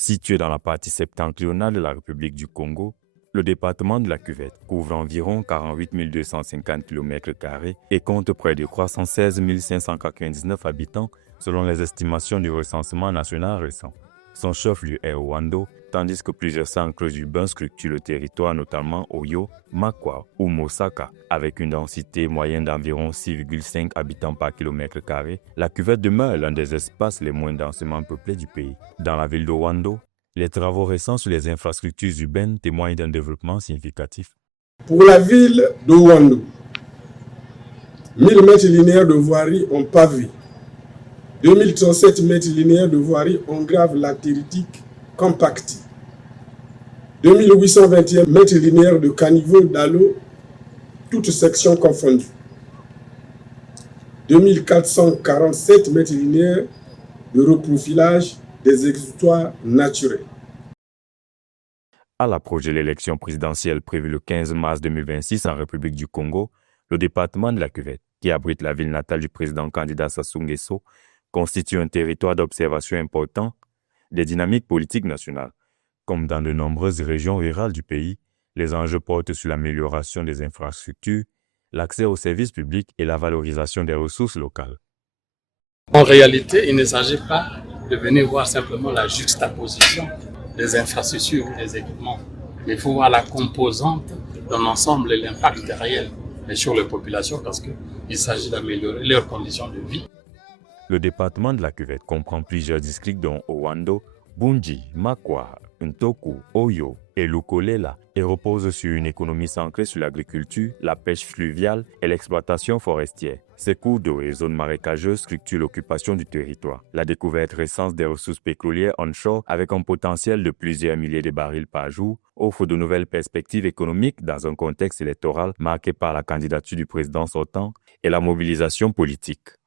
Situé dans la partie septentrionale de la République du Congo, le département de la Cuvette couvre environ 48 250 km² et compte près de 316 599 habitants selon les estimations du recensement national récent. Son chef-lieu est Ouando, tandis que plusieurs centres urbains structurent le territoire, notamment Oyo, Makwa ou Mosaka. Avec une densité moyenne d'environ 6,5 habitants par km², la Cuvette demeure l'un des espaces les moins densément peuplés du pays. Dans la ville de Ouando, les travaux récents sur les infrastructures urbaines témoignent d'un développement significatif. Pour la ville de Ouando, 1000 mètres linéaires de voirie en pavé, 2037 mètres linéaires de voirie en grave latéritique compacté, 2821 mètres linéaires de caniveaux d'Allo, toutes sections confondues, 2447 mètres linéaires de reprofilage des exutoires naturels. À l'approche de l'élection présidentielle prévue le 15 mars 2026 en République du Congo, le département de la Cuvette, qui abrite la ville natale du président candidat Sassou Nguesso, constitue un territoire d'observation important des dynamiques politiques nationales. Comme dans de nombreuses régions rurales du pays, les enjeux portent sur l'amélioration des infrastructures, l'accès aux services publics et la valorisation des ressources locales. En réalité, il ne s'agit pas de venir voir simplement la juxtaposition des infrastructures ou des équipements, mais il faut voir la composante d'un ensemble et l'impact réel sur les populations parce qu'il s'agit d'améliorer leurs conditions de vie. Le département de la Cuvette comprend plusieurs districts dont Ouando, Bunji, Makwa, Ntoku, Oyo et Lukolela et repose sur une économie centrée sur l'agriculture, la pêche fluviale et l'exploitation forestière. Ces cours d'eau et zones marécageuses structurent l'occupation du territoire. La découverte récente des ressources pétrolières onshore avec un potentiel de plusieurs milliers de barils par jour offre de nouvelles perspectives économiques dans un contexte électoral marqué par la candidature du président sortant et la mobilisation politique.